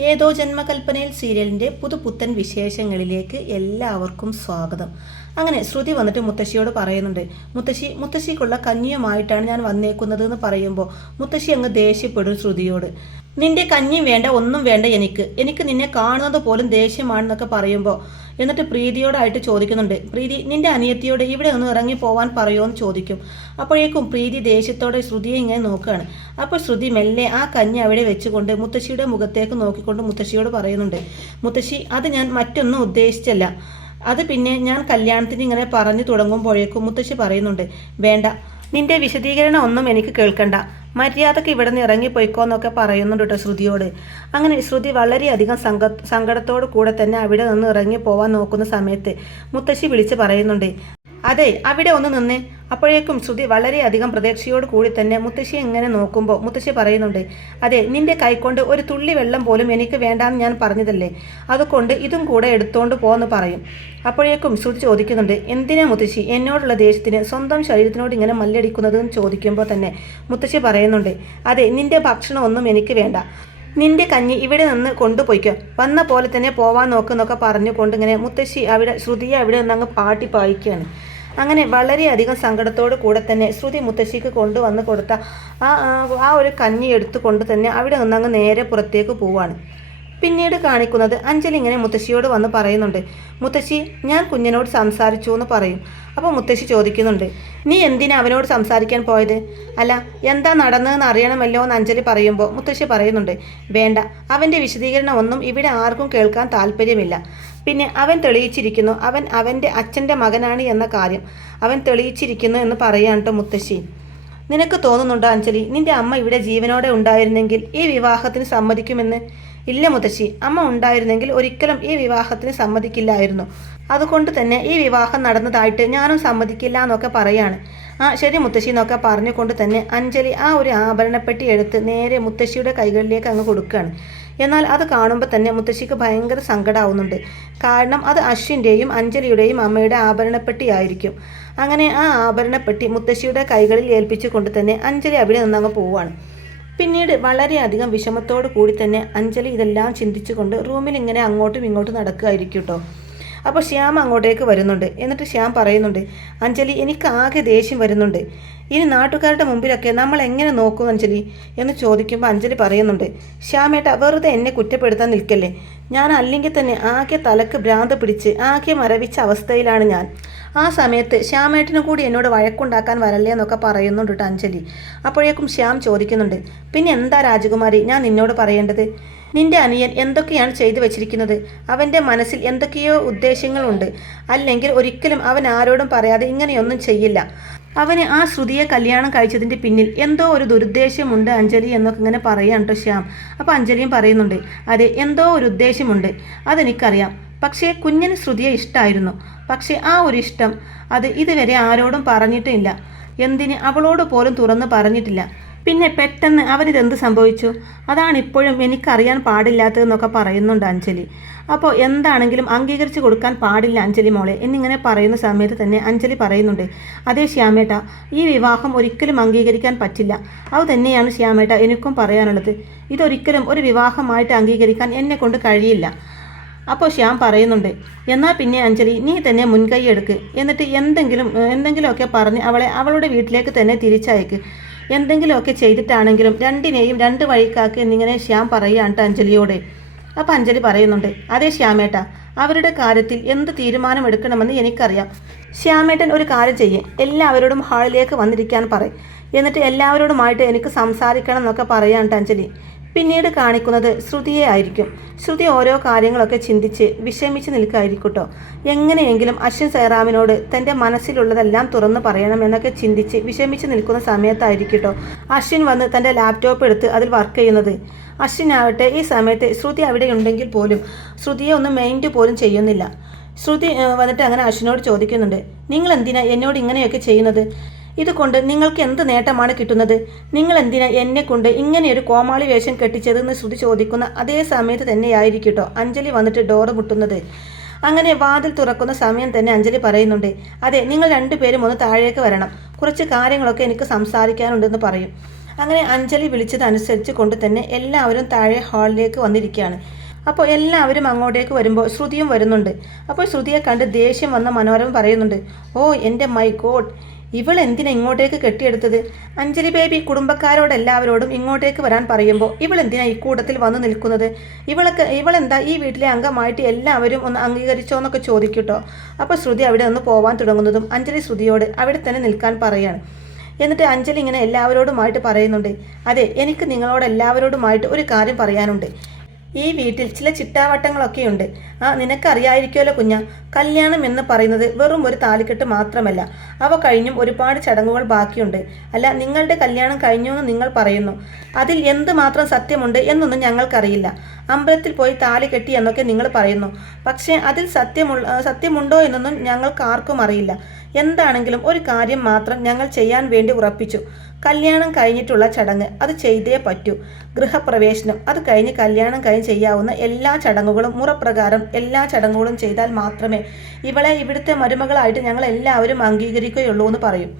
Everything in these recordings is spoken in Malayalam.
ഏതോ ജന്മകൽപ്പനയിൽ സീരിയലിന്റെ പുതുപുത്തൻ വിശേഷങ്ങളിലേക്ക് എല്ലാവർക്കും സ്വാഗതം. അങ്ങനെ ശ്രുതി വന്നിട്ട് മുത്തശ്ശിയോട് പറയുന്നുണ്ട് മുത്തശ്ശി മുത്തശ്ശിക്കുള്ള കഞ്ഞിയുമായിട്ടാണ് ഞാൻ വന്നേക്കുന്നത് എന്ന് പറയുമ്പോൾ മുത്തശ്ശി അങ്ങ് ദേഷ്യപ്പെടും ശ്രുതിയോട്. നിന്റെ കഞ്ഞിയും വേണ്ട ഒന്നും വേണ്ട എനിക്ക്. എനിക്ക് നിന്നെ കാണുന്നത് പോലും ദേഷ്യമാണെന്നൊക്കെ പറയുമ്പോൾ എന്നിട്ട് പ്രീതിയോടായിട്ട് ചോദിക്കുന്നുണ്ട്. പ്രീതി നിന്റെ അനിയത്തിയോട് ഇവിടെ ഒന്ന് ഇറങ്ങി പോവാൻ പറയുമോ എന്ന് ചോദിക്കും. അപ്പോഴേക്കും പ്രീതി ദേഷ്യത്തോടെ ശ്രുതിയെ ഇങ്ങനെ നോക്കുകയാണ്. അപ്പോൾ ശ്രുതി മെല്ലെ ആ കഞ്ഞി അവിടെ വെച്ചുകൊണ്ട് മുത്തശ്ശിയുടെ മുഖത്തേക്ക് നോക്കിക്കൊണ്ട് മുത്തശ്ശിയോട് പറയുന്നുണ്ട്. മുത്തശ്ശി അത് ഞാൻ മറ്റൊന്നും ഉദ്ദേശിച്ചല്ല. അത് പിന്നെ ഞാൻ കല്യാണത്തിന് ഇങ്ങനെ പറഞ്ഞു തുടങ്ങുമ്പോഴേക്കും മുത്തശ്ശി പറയുന്നുണ്ട്. വേണ്ട നിന്റെ വിശദീകരണം ഒന്നും എനിക്ക് കേൾക്കണ്ട. മര്യാദയ്ക്ക് ഇവിടെ നിന്ന് ഇറങ്ങിപ്പോയിക്കോന്നൊക്കെ പറയുന്നുണ്ട് കേട്ടോ ശ്രുതിയോട്. അങ്ങനെ ശ്രുതി വളരെയധികം സങ്ക സങ്കടത്തോടു കൂടെ തന്നെ അവിടെ നിന്ന് ഇറങ്ങി പോവാൻ നോക്കുന്ന സമയത്ത് മുത്തശ്ശി വിളിച്ച് പറയുന്നുണ്ട് അതെ അവിടെ ഒന്ന് നിന്നേ. അപ്പോഴേക്കും ശ്രുതി വളരെയധികം പ്രതീക്ഷയോട് കൂടി തന്നെ മുത്തശ്ശി ഇങ്ങനെ നോക്കുമ്പോൾ മുത്തശ്ശി പറയുന്നുണ്ട് അതെ നിന്റെ കൈകൊണ്ട് ഒരു തുള്ളി വെള്ളം പോലും എനിക്ക് വേണ്ടാന്ന് ഞാൻ പറഞ്ഞതല്ലേ? അതുകൊണ്ട് ഇതും കൂടെ എടുത്തോണ്ട് പോന്ന് പറയും. അപ്പോഴേക്കും ശ്രുതി ചോദിക്കുന്നുണ്ട് എന്തിനാ മുത്തശ്ശി എന്നോടുള്ള ദേഷ്യത്തിന് സ്വന്തം ശരീരത്തിനോട് ഇങ്ങനെ മല്ലടിക്കുന്നത് എന്ന് ചോദിക്കുമ്പോൾ തന്നെ? മുത്തശ്ശി പറയുന്നുണ്ട് അതെ നിന്റെ ഭക്ഷണം ഒന്നും എനിക്ക് വേണ്ട. നിന്റെ കഞ്ഞി ഇവിടെ നിന്ന് കൊണ്ടുപോയിക്കോ. വന്ന പോലെ തന്നെ പോവാൻ നോക്കുന്നൊക്കെ പറഞ്ഞുകൊണ്ട് ഇങ്ങനെ മുത്തശ്ശി അവിടെ ശ്രുതിയെ അവിടെ നിന്ന് അങ്ങ് പാട്ടി പായിക്കുകയാണ്. അങ്ങനെ വളരെയധികം സങ്കടത്തോടു കൂടെ തന്നെ ശ്രുതി മുത്തശ്ശിക്ക് കൊണ്ടുവന്ന് കൊടുത്ത ആ ആ- ഒരു കഞ്ഞി എടുത്തുകൊണ്ട് തന്നെ അവിടെ നിന്നങ്ങ് നേരെ പുറത്തേക്ക് പോവാണ്. പിന്നീട് കാണിക്കുന്നത് അഞ്ജലി ഇങ്ങനെ മുത്തശ്ശിയോട് വന്ന് പറയുന്നുണ്ട്. മുത്തശ്ശി ഞാൻ കുഞ്ഞിനോട് സംസാരിച്ചു എന്ന് പറയും. അപ്പോൾ മുത്തശ്ശി ചോദിക്കുന്നുണ്ട്. നീ എന്തിനാ അവനോട് സംസാരിക്കാൻ പോയത്? അല്ല എന്താ നടന്നതെന്ന് അറിയണമല്ലോ എന്ന് അഞ്ജലി പറയുമ്പോൾ മുത്തശ്ശി പറയുന്നുണ്ട്. വേണ്ട അവന്റെ വിശദീകരണം ഒന്നും ഇവിടെ ആർക്കും കേൾക്കാൻ താല്പര്യമില്ല. പിന്നെ അവൻ തെളിയിച്ചിരിക്കുന്നു അവൻ അവന്റെ അച്ഛന്റെ മകനാണ് എന്ന കാര്യം അവൻ തെളിയിച്ചിരിക്കുന്നു എന്ന് പറയാൻ കേട്ടോ മുത്തശ്ശി. നിനക്ക് തോന്നുന്നുണ്ടോ അഞ്ജലി നിന്റെ അമ്മ ഇവിടെ ജീവനോടെ ഉണ്ടായിരുന്നെങ്കിൽ ഈ വിവാഹത്തിന് സമ്മതിക്കുമെന്ന്? ഇല്ല മുത്തശ്ശി അമ്മ ഉണ്ടായിരുന്നെങ്കിൽ ഒരിക്കലും ഈ വിവാഹത്തിന് സമ്മതിക്കില്ലായിരുന്നു. അതുകൊണ്ട് തന്നെ ഈ വിവാഹം നടന്നതായിട്ട് ഞാനും സമ്മതിക്കില്ല എന്നൊക്കെ പറയാണ്. ആ ശരി മുത്തശ്ശി എന്നൊക്കെ പറഞ്ഞുകൊണ്ട് തന്നെ അഞ്ജലി ആ ഒരു ആഭരണപ്പെട്ടി എടുത്ത് നേരെ മുത്തശ്ശിയുടെ കൈകളിലേക്ക് അങ്ങ് കൊടുക്കുകയാണ്. എന്നാൽ അത് കാണുമ്പോൾ തന്നെ മുത്തശ്ശിക്ക് ഭയങ്കര സങ്കടമാവുന്നുണ്ട് കാരണം അത് അശ്വിന്റെയും അഞ്ജലിയുടെയും അമ്മയുടെ ആഭരണപ്പെട്ടിയായിരിക്കും. അങ്ങനെ ആ ആഭരണപ്പെട്ടി മുത്തശ്ശിയുടെ കൈകളിൽ ഏൽപ്പിച്ചുകൊണ്ട് തന്നെ അഞ്ജലി അവിടെ നിന്നങ്ങ് പോവുകയാണ് പിന്നീട് വളരെയധികം വിഷമത്തോടു കൂടി തന്നെ അഞ്ജലി ഇതെല്ലാം ചിന്തിച്ചുകൊണ്ട് റൂമിൽ ഇങ്ങനെ അങ്ങോട്ടും ഇങ്ങോട്ടും നടക്കുകയായിരിക്കും കേട്ടോ അപ്പോൾ ശ്യാം അങ്ങോട്ടേക്ക് വരുന്നുണ്ട്. എന്നിട്ട് ശ്യാം പറയുന്നുണ്ട് അഞ്ജലി എനിക്ക് ആകെ ദേഷ്യം വരുന്നുണ്ട്. ഇനി നാട്ടുകാരുടെ മുമ്പിലൊക്കെ നമ്മൾ എങ്ങനെ നോക്കും അഞ്ജലി? എന്ന് ചോദിക്കുമ്പോൾ അഞ്ജലി പറയുന്നുണ്ട് ശ്യാമേട്ട വെറുതെ എന്നെ കുറ്റപ്പെടുത്താൻ നിൽക്കല്ലേ? ഞാൻ അല്ലെങ്കിൽ തന്നെ ആകെ തലക്ക് ഭ്രാന്ത് പിടിച്ച് ആകെ മരവിച്ച അവസ്ഥയിലാണ് ഞാൻ. ആ സമയത്ത് ശ്യാമേട്ടനും കൂടി എന്നോട് വഴക്കുണ്ടാക്കാൻ വരല്ലേ എന്നൊക്കെ പറയുന്നുണ്ട് കേട്ടോ അഞ്ജലി. അപ്പോഴേക്കും ശ്യാം ചോദിക്കുന്നുണ്ട് പിന്നെ എന്താ രാജകുമാരി ഞാൻ നിന്നോട് പറയേണ്ടത്? നിന്റെ അനിയൻ എന്തൊക്കെയാണ് ചെയ്തു വെച്ചിരിക്കുന്നത്? അവന്റെ മനസ്സിൽ എന്തൊക്കെയോ ഉദ്ദേശങ്ങളുണ്ട്. അല്ലെങ്കിൽ ഒരിക്കലും അവൻ ആരോടും പറയാതെ ഇങ്ങനെയൊന്നും ചെയ്യില്ല. അവന് ആ ശ്രുതിയെ കല്യാണം കഴിച്ചതിന്റെ പിന്നിൽ എന്തോ ഒരു ദുരുദ്ദേശമുണ്ട് അഞ്ജലി എന്നൊക്കെ ഇങ്ങനെ പറയാൻ കേട്ടോ ശ്യാം. അപ്പോൾ അഞ്ജലിയും പറയുന്നുണ്ട് അതെ എന്തോ ഒരു ഉദ്ദേശമുണ്ട്. അതെനിക്കറിയാം. പക്ഷേ കുഞ്ഞിന് ശ്രുതിയെ ഇഷ്ടമായിരുന്നു പക്ഷേ ആ ഒരു ഇഷ്ടം അത് ഇതുവരെ ആരോടും പറഞ്ഞിട്ടില്ല എന്തിന് അവളോട് പോലും തുറന്ന് പറഞ്ഞിട്ടില്ല. പിന്നെ പെട്ടെന്ന് അവരിതെന്ത് സംഭവിച്ചു? അതാണ് ഇപ്പോഴും എനിക്കറിയാൻ പാടില്ലാത്തതെന്നൊക്കെ പറയുന്നുണ്ട് അഞ്ജലി. അപ്പോൾ എന്താണെങ്കിലും അംഗീകരിച്ചു കൊടുക്കാൻ പാടില്ല അഞ്ജലി മോളെ. എന്നിങ്ങനെ പറയുന്ന സമയത്ത് തന്നെ അഞ്ജലി പറയുന്നുണ്ട് അതേ ശ്യാമേട്ട ഈ വിവാഹം ഒരിക്കലും അംഗീകരിക്കാൻ പറ്റില്ല. അത് തന്നെയാണ് ശ്യാമേട്ട എനിക്കും പറയാനുള്ളത്. ഇതൊരിക്കലും ഒരു വിവാഹമായിട്ട് അംഗീകരിക്കാൻ എന്നെ കൊണ്ട് കഴിയില്ല. അപ്പോൾ ശ്യാം പറയുന്നുണ്ട് എന്നാൽ പിന്നെ അഞ്ജലി നീ തന്നെ മുൻകൈ എടുക്ക്. എന്നിട്ട് എന്തെങ്കിലും എന്തെങ്കിലുമൊക്കെ പറഞ്ഞ് അവളെ അവളുടെ വീട്ടിലേക്ക് തന്നെ തിരിച്ചയക്ക്. എന്തെങ്കിലുമൊക്കെ ചെയ്തിട്ടാണെങ്കിലും രണ്ടിനെയും രണ്ട് വഴിക്കാക്ക് എന്നിങ്ങനെ ശ്യാം പറയുകയാണ് അഞ്ജലിയോട്. അപ്പോൾ അഞ്ജലി പറയുന്നുണ്ട് അതേ ശ്യാമേട്ട അവരുടെ കാര്യത്തിൽ എന്ത് തീരുമാനം എടുക്കണമെന്ന് എനിക്കറിയാം. ശ്യാമേട്ടൻ ഒരു കാര്യം ചെയ്യേ എല്ലാവരോടും ഹാളിലേക്ക് വന്നിരിക്കാൻ പറയും. എന്നിട്ട് എല്ലാവരോടുമായിട്ട് എനിക്ക് സംസാരിക്കണം എന്നൊക്കെ പറയാൻ അഞ്ജലി. പിന്നീട് കാണിക്കുന്നത് ശ്രുതിയെ ആയിരിക്കും. ശ്രുതി ഓരോ കാര്യങ്ങളൊക്കെ ചിന്തിച്ച് വിഷമിച്ച് നിൽക്കായിരിക്കട്ടോ. എങ്ങനെയെങ്കിലും അശ്വിൻ സൈറാമിനോട് തന്റെ മനസ്സിലുള്ളതെല്ലാം തുറന്നു പറയണമെന്നൊക്കെ ചിന്തിച്ച് വിഷമിച്ച് നിൽക്കുന്ന സമയത്തായിരിക്കട്ടോ അശ്വിൻ വന്ന് തന്റെ ലാപ്ടോപ്പ് എടുത്ത് അതിൽ വർക്ക് ചെയ്യുന്നത്. അശ്വിനാവട്ടെ ഈ സമയത്ത് ശ്രുതി അവിടെ ഉണ്ടെങ്കിൽ പോലും ശ്രുതിയെ ഒന്നും മൈൻഡ് പോലും ചെയ്യുന്നില്ല. ശ്രുതി വന്നിട്ട് അങ്ങനെ അശ്വിനോട് ചോദിക്കുന്നുണ്ട്. നിങ്ങൾ എന്തിനാ എന്നോട് ഇങ്ങനെയൊക്കെ ചെയ്യുന്നത്? ഇതുകൊണ്ട് നിങ്ങൾക്ക് എന്ത് നേട്ടമാണ് കിട്ടുന്നത്? നിങ്ങൾ എന്തിനാ എന്നെ കൊണ്ട് ഇങ്ങനെയൊരു കോമാളി വേഷം കെട്ടിച്ചതെന്ന് ശ്രുതി ചോദിക്കുന്ന അതേ സമയത്ത് തന്നെയായിരിക്കും അഞ്ജലി വന്നിട്ട് ഡോറ് മുട്ടുന്നത്. അങ്ങനെ വാതിൽ തുറക്കുന്ന സമയം തന്നെ അഞ്ജലി പറയുന്നുണ്ട് അതെ നിങ്ങൾ രണ്ടുപേരും ഒന്ന് താഴേക്ക് വരണം. കുറച്ച് കാര്യങ്ങളൊക്കെ എനിക്ക് സംസാരിക്കാനുണ്ടെന്ന് പറയും. അങ്ങനെ അഞ്ജലി വിളിച്ചതനുസരിച്ച് കൊണ്ട് തന്നെ എല്ലാവരും താഴെ ഹാളിലേക്ക് വന്നിരിക്കുകയാണ്. അപ്പോൾ എല്ലാവരും അങ്ങോട്ടേക്ക് വരുമ്പോൾ ശ്രുതിയും വരുന്നുണ്ട്. അപ്പോൾ ശ്രുതിയെ കണ്ട് ദേഷ്യം വന്ന മനോരമ പറയുന്നുണ്ട് ഓ എന്റെ മൈ ഗോഡ് ഇവൾ എന്തിനാ ഇങ്ങോട്ടേക്ക് കെട്ടിയെടുത്തത്? അഞ്ജലി ബേബി കുടുംബക്കാരോട് എല്ലാവരോടും ഇങ്ങോട്ടേക്ക് വരാൻ പറയുമ്പോൾ ഇവൾ എന്തിനാ ഈ കൂട്ടത്തിൽ വന്ന് നിൽക്കുന്നത്? ഇവളൊക്കെ ഇവളെന്താ ഈ വീട്ടിലെ അംഗമായിട്ട് എല്ലാവരും ഒന്ന് അംഗീകരിച്ചോ എന്നൊക്കെ ചോദിക്കട്ടോ? അപ്പോൾ ശ്രുതി അവിടെ നിന്ന് പോവാൻ തുടങ്ങുന്നതും അഞ്ജലി ശ്രുതിയോട് അവിടെ തന്നെ നിൽക്കാൻ പറയാണ്. എന്നിട്ട് അഞ്ജലി ഇങ്ങനെ എല്ലാവരോടുമായിട്ട് പറയുന്നുണ്ട്. അതെ എനിക്ക് നിങ്ങളോട് എല്ലാവരോടുമായിട്ട് ഒരു കാര്യം പറയാനുണ്ട്. ഈ വീട്ടിൽ ചില ചിട്ടാവട്ടങ്ങളൊക്കെ ഉണ്ട് ആ നിനക്കറിയായിരിക്കുമല്ലോ കുഞ്ഞ. കല്യാണം എന്ന് പറയുന്നത് വെറും ഒരു താലിക്കെട്ട് മാത്രമല്ല. അവ കഴിഞ്ഞും ഒരുപാട് ചടങ്ങുകൾ ബാക്കിയുണ്ട്. അല്ല നിങ്ങളുടെ കല്യാണം കഴിഞ്ഞു എന്ന് നിങ്ങൾ പറയുന്നു. അതിൽ എന്ത് മാത്രം സത്യമുണ്ട് എന്നൊന്നും ഞങ്ങൾക്കറിയില്ല. അമ്പലത്തിൽ പോയി താലി കെട്ടി എന്നൊക്കെ നിങ്ങൾ പറയുന്നു. പക്ഷേ അതിൽ സത്യമുള്ള സത്യമുണ്ടോ എന്നൊന്നും ഞങ്ങൾക്ക് ആർക്കും അറിയില്ല. എന്താണെങ്കിലും ഒരു കാര്യം മാത്രം ഞങ്ങൾ ചെയ്യാൻ വേണ്ടി ഉറപ്പിച്ചു. കല്യാണം കഴിഞ്ഞിട്ടുള്ള ചടങ്ങ് അത് ചെയ്തേ പറ്റൂ. ഗൃഹപ്രവേശനം അത് കഴിഞ്ഞ് കല്യാണം കഴിഞ്ഞ് ചെയ്യാവുന്ന എല്ലാ ചടങ്ങുകളും മുറപ്രകാരം എല്ലാ ചടങ്ങുകളും ചെയ്താൽ മാത്രമേ ഇവളെ ഇവിടുത്തെ മരുമകളായിട്ട് ഞങ്ങൾ എല്ലാവരും അംഗീകരിക്കുകയുള്ളൂ എന്ന് പറയും.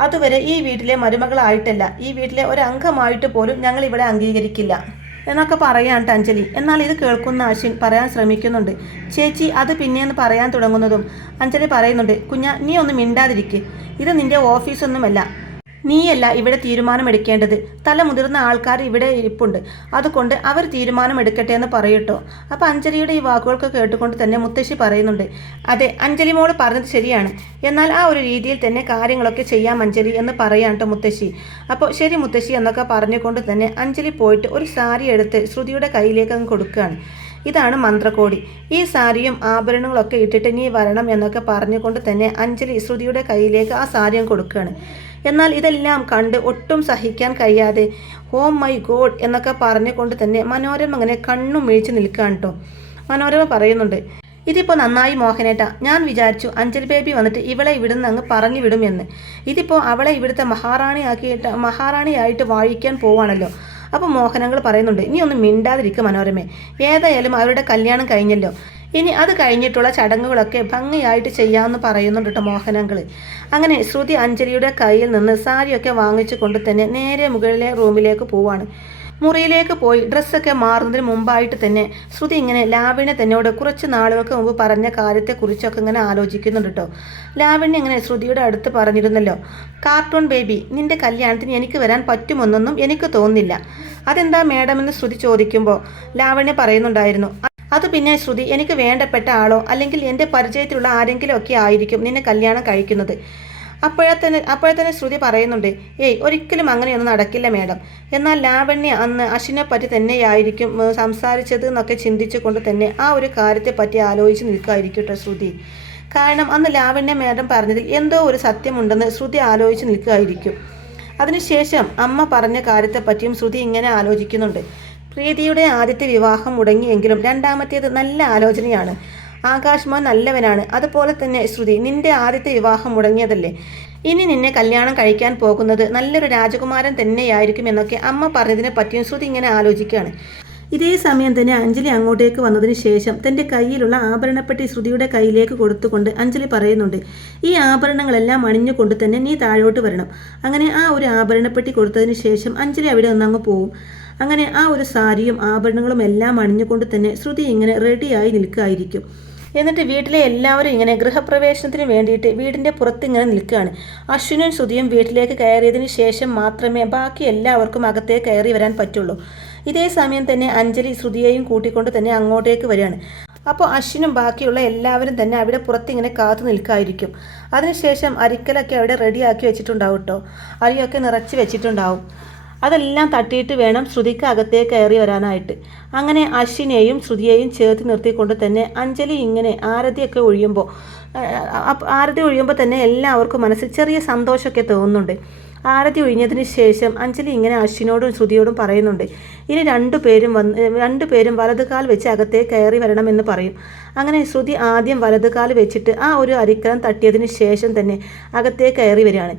അതുവരെ ഈ വീട്ടിലെ മരുമകളായിട്ടല്ല ഈ വീട്ടിലെ ഒരംഗമായിട്ട് പോലും ഞങ്ങൾ ഇവിടെ അംഗീകരിക്കില്ല. എന്നൊക്കെ പറയാൻ അഞ്ജലി. എന്നാൽ ഇത് കേൾക്കുന്ന അശ്വിൻ പറയാൻ ശ്രമിക്കുന്നുണ്ട്. ചേച്ചി അത് പിന്നെയെന്ന് പറയാൻ തുടങ്ങുന്നതും അഞ്ജലി പറയുന്നുണ്ട് കുഞ്ഞ നീ ഒന്ന് മിണ്ടാതിരിക്ക്. ഇത് നിന്റെ ഓഫീസൊന്നുമല്ല. നീയല്ല ഇവിടെ തീരുമാനമെടുക്കേണ്ടത്. തല മുതിർന്ന ആൾക്കാർ ഇവിടെ ഇരിപ്പുണ്ട്. അതുകൊണ്ട് അവർ തീരുമാനമെടുക്കട്ടെ എന്ന് പറയട്ടോ. അപ്പോൾ അഞ്ജലിയുടെ ഈ വാക്കുകൾക്ക് കേട്ടുകൊണ്ട് തന്നെ മുത്തശ്ശി പറയുന്നുണ്ട്. അതെ അഞ്ജലി മോൾ പറഞ്ഞത് ശരിയാണ്. എന്നാൽ ആ ഒരു രീതിയിൽ തന്നെ കാര്യങ്ങളൊക്കെ ചെയ്യാം അഞ്ജലി എന്ന് പറയാട്ടോ മുത്തശ്ശി. അപ്പോൾ ശരി മുത്തശ്ശി എന്നൊക്കെ പറഞ്ഞുകൊണ്ട് തന്നെ അഞ്ജലി പോയിട്ട് ഒരു സാരി എടുത്ത് ശ്രുതിയുടെ കയ്യിലേക്ക് അങ്ങ് കൊടുക്കുകയാണ്. ഇതാണ് മന്ത്രകോടി. ഈ സാരിയും ആഭരണങ്ങളൊക്കെ ഇട്ടിട്ട് നീ വരണം എന്നൊക്കെ പറഞ്ഞുകൊണ്ട് തന്നെ അഞ്ജലി ശ്രുതിയുടെ കയ്യിലേക്ക് ആ സാരിയും കൊടുക്കുകയാണ്. എന്നാൽ ഇതെല്ലാം കണ്ട് ഒട്ടും സഹിക്കാൻ കഴിയാതെ ഹോം മൈ ഗോഡ് എന്നൊക്കെ പറഞ്ഞുകൊണ്ട് തന്നെ മനോരമ അങ്ങനെ കണ്ണും മിഴിച്ച് നിൽക്കുകയാണ് കേട്ടോ മനോരമ പറയുന്നുണ്ട് ഇതിപ്പോൾ നന്നായി മോഹനേട്ട ഞാൻ വിചാരിച്ചു അഞ്ജലി ബേബി വന്നിട്ട് ഇവളെ ഇവിടുന്ന് അങ്ങ് പറഞ്ഞു വിടും എന്ന്. ഇതിപ്പോൾ അവളെ ഇവിടുത്തെ മഹാറാണിയാക്കിയിട്ട് മഹാറാണിയായിട്ട് വാഴിക്കാൻ പോവാണല്ലോ. അപ്പോൾ മോഹനങ്ങൾ പറയുന്നുണ്ട് നീ ഒന്ന് മിണ്ടാതിരിക്കുക മനോരമേ. ഏതായാലും അവരുടെ കല്യാണം കഴിഞ്ഞല്ലോ. ഇനി അത് കഴിഞ്ഞിട്ടുള്ള ചടങ്ങുകളൊക്കെ ഭംഗിയായിട്ട് ചെയ്യാമെന്ന് പറയുന്നുണ്ട് കേട്ടോ മോഹനങ്ങൾ അങ്ങനെ ശ്രുതി അഞ്ജലിയുടെ കയ്യിൽ നിന്ന് സാരിയൊക്കെ വാങ്ങിച്ചു കൊണ്ട് തന്നെ നേരെ മുകളിലെ റൂമിലേക്ക് പോവാണ്. മുറിയിലേക്ക് പോയി ഡ്രസ്സൊക്കെ മാറുന്നതിന് മുമ്പായിട്ട് തന്നെ ശ്രുതി ഇങ്ങനെ ലാവണ്യ തന്നോട് കുറച്ച് നാളുകൾക്ക് മുമ്പ് പറഞ്ഞ കാര്യത്തെക്കുറിച്ചൊക്കെ ഇങ്ങനെ ആലോചിക്കുന്നുണ്ട് കേട്ടോ ലാവണ്യ ഇങ്ങനെ ശ്രുതിയുടെ അടുത്ത് പറഞ്ഞിരുന്നല്ലോ കാർട്ടൂൺ ബേബി നിന്റെ കല്യാണത്തിന് എനിക്ക് വരാൻ പറ്റുമെന്നൊന്നും എനിക്ക് തോന്നുന്നില്ല. അതെന്താ മേഡം എന്ന് ശ്രുതി ചോദിക്കുമ്പോൾ ലാവണ്യ പറയുന്നുണ്ടായിരുന്നു അത് പിന്നെ ശ്രുതി എനിക്ക് വേണ്ടപ്പെട്ട ആളോ അല്ലെങ്കിൽ എന്റെ പരിചയത്തിലുള്ള ആരെങ്കിലും ഒക്കെ ആയിരിക്കും നിന്നെ കല്യാണം കഴിക്കുന്നത്. അപ്പോഴേ തന്നെ അപ്പോഴേ തന്നെ ശ്രുതി പറയുന്നുണ്ട് ഏയ് ഒരിക്കലും അങ്ങനെയൊന്നും നടക്കില്ല മേഡം. എന്നാൽ ലാവണ്യ അന്ന് അശ്വിനെ പറ്റി തന്നെയായിരിക്കും സംസാരിച്ചത് എന്നൊക്കെ ചിന്തിച്ചുകൊണ്ട് തന്നെ ആ ഒരു കാര്യത്തെ പറ്റി ആലോചിച്ച് നിൽക്കുമായിരിക്കും കേട്ടോ ശ്രുതി. കാരണം അന്ന് ലാവണ്യ മേഡം പറഞ്ഞതിൽ എന്തോ ഒരു സത്യമുണ്ടെന്ന് ശ്രുതി ആലോചിച്ച് നിൽക്കുമായിരിക്കും അതിനുശേഷം അമ്മ പറഞ്ഞ കാര്യത്തെപ്പറ്റിയും ശ്രുതി ഇങ്ങനെ ആലോചിക്കുന്നുണ്ട്. പ്രീതിയുടെ ആദ്യത്തെ വിവാഹം മുടങ്ങിയെങ്കിലും രണ്ടാമത്തേത് നല്ല ആലോചനയാണ്. ആകാശ് മോൻ നല്ലവനാണ്. അതുപോലെ തന്നെ ശ്രുതി നിന്റെ ആദ്യത്തെ വിവാഹം മുടങ്ങിയതല്ലേ? ഇനി നിന്നെ കല്യാണം കഴിക്കാൻ പോകുന്നത് നല്ലൊരു രാജകുമാരൻ തന്നെയായിരിക്കും എന്നൊക്കെ അമ്മ പറഞ്ഞതിനെ പറ്റിയും ശ്രുതി ഇങ്ങനെ ആലോചിക്കുകയാണ്. ഇതേ സമയം തന്നെ അഞ്ജലി അങ്ങോട്ടേക്ക് വന്നതിന് ശേഷം തന്റെ കയ്യിലുള്ള ആഭരണപ്പെട്ടി ശ്രുതിയുടെ കയ്യിലേക്ക് കൊടുത്തുകൊണ്ട് അഞ്ജലി പറയുന്നുണ്ട് ഈ ആഭരണങ്ങളെല്ലാം അണിഞ്ഞുകൊണ്ട് തന്നെ നീ താഴോട്ട് വരണം. അങ്ങനെ ആ ഒരു ആഭരണപ്പെട്ടി കൊടുത്തതിന് ശേഷം അഞ്ജലി അവിടെ നിന്ന് അങ്ങ് പോവും. അങ്ങനെ ആ ഒരു സാരിയും ആഭരണങ്ങളും എല്ലാം അണിഞ്ഞുകൊണ്ട് തന്നെ ശ്രുതി ഇങ്ങനെ റെഡിയായി നിൽക്കുകയായിരിക്കും എന്നിട്ട് വീട്ടിലെ എല്ലാവരും ഇങ്ങനെ ഗൃഹപ്രവേശനത്തിന് വേണ്ടിയിട്ട് വീടിന്റെ പുറത്ത് ഇങ്ങനെ നിൽക്കുകയാണ്. അശ്വിനും ശ്രുതിയും വീട്ടിലേക്ക് കയറിയതിന് ശേഷം മാത്രമേ ബാക്കി എല്ലാവർക്കും അകത്തേക്ക് കയറി വരാൻ പറ്റുള്ളൂ. ഇതേ സമയം തന്നെ അഞ്ജലി ശ്രുതിയെയും കൂട്ടിക്കൊണ്ട് തന്നെ അങ്ങോട്ടേക്ക് വരികയാണ്. അപ്പോൾ അശ്വിനും ബാക്കിയുള്ള എല്ലാവരും തന്നെ അവിടെ പുറത്തിങ്ങനെ കാത്തു നിൽക്കായിരിക്കും. അതിനുശേഷം അരിക്കലൊക്കെ അവിടെ റെഡിയാക്കി വെച്ചിട്ടുണ്ടാവും കേട്ടോ. അരിയൊക്കെ നിറച്ച് വെച്ചിട്ടുണ്ടാവും. അതെല്ലാം തട്ടിയിട്ട് വേണം ശ്രുതിക്ക് അകത്തേക്ക് കയറി വരാനായിട്ട്. അങ്ങനെ അശ്വിനെയും ശ്രുതിയെയും ചേർത്ത് നിർത്തിക്കൊണ്ട് തന്നെ അഞ്ജലി ഇങ്ങനെ ആരതിയൊക്കെ ഒഴിയുമ്പോൾ ആരതി ഒഴിയുമ്പോൾ തന്നെ എല്ലാവർക്കും മനസ്സിൽ ചെറിയ സന്തോഷമൊക്കെ തോന്നുന്നുണ്ട്. ആരതി ഒഴിഞ്ഞതിന് ശേഷം അഞ്ജലി ഇങ്ങനെ അശ്വിനോടും ശ്രുതിയോടും പറയുന്നുണ്ട്. ഇനി രണ്ടു പേരും വന്ന് രണ്ടു പേരും വലതുകാൽ വെച്ച് അകത്തേക്ക് കയറി വരണമെന്ന് പറയും. അങ്ങനെ ശ്രുതി ആദ്യം വലതുകാൽ വെച്ചിട്ട് ആ ഒരു അരിക്കലം തട്ടിയതിന് ശേഷം തന്നെ അകത്തേക്ക് കയറി വരികയാണ്.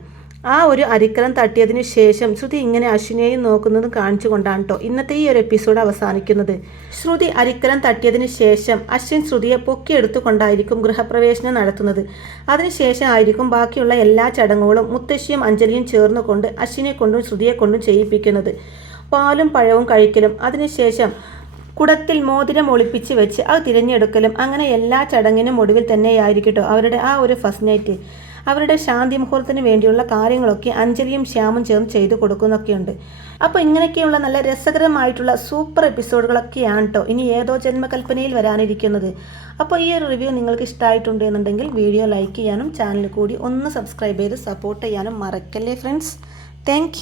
ആ ഒരു അരിക്കലം തട്ടിയതിനു ശേഷം ശ്രുതി ഇങ്ങനെ അശ്വിനെയും നോക്കുന്നതും കാണിച്ചുകൊണ്ടാണ് കേട്ടോ ഇന്നത്തെ ഈ ഒരു എപ്പിസോഡ് അവസാനിക്കുന്നത്. ശ്രുതി അരിക്കലം തട്ടിയതിനു ശേഷം അശ്വിൻ ശ്രുതിയെ പൊക്കിയെടുത്തുകൊണ്ടായിരിക്കും ഗൃഹപ്രവേശനം നടത്തുന്നത്. അതിനുശേഷം ആയിരിക്കും ബാക്കിയുള്ള എല്ലാ ചടങ്ങുകളും മുത്തശ്ശിയും അഞ്ജലിയും ചേർന്നുകൊണ്ട് അശ്വിനെ കൊണ്ടും ശ്രുതിയെ കൊണ്ടും ചെയ്യിപ്പിക്കുന്നത്. പാലും പഴവും കഴിക്കലും അതിനുശേഷം കുടത്തിൽ മോതിരം ഒളിപ്പിച്ച് വെച്ച് അത് തിരഞ്ഞെടുക്കലും അങ്ങനെ എല്ലാ ചടങ്ങിനും ഒടുവിൽ തന്നെയായിരിക്കട്ടോ അവരുടെ ആ ഒരു ഫസ്റ്റ് നൈറ്റ് അവരുടെ ശാന്തി മുഹൂർത്തത്തിന് വേണ്ടിയുള്ള കാര്യങ്ങളൊക്കെ അഞ്ജലിയും ശ്യാമും ചേർന്ന് ചെയ്തു കൊടുക്കുന്നൊക്കെയുണ്ട്. അപ്പോൾ ഇങ്ങനെയൊക്കെയുള്ള നല്ല രസകരമായിട്ടുള്ള സൂപ്പർ എപ്പിസോഡുകളൊക്കെയാണ് കേട്ടോ ഇനി ഏതോ ജന്മകൽപ്പനയിൽ വരാനിരിക്കുന്നത്. അപ്പോൾ ഈ ഒരു റിവ്യൂ നിങ്ങൾക്ക് ഇഷ്ടമായിട്ടുണ്ട് എന്നുണ്ടെങ്കിൽ വീഡിയോ ലൈക്ക് ചെയ്യാനും ചാനൽ കൂടി ഒന്ന് സബ്സ്ക്രൈബ് ചെയ്ത് സപ്പോർട്ട് ചെയ്യാനും മറക്കല്ലേ ഫ്രണ്ട്സ്? താങ്ക്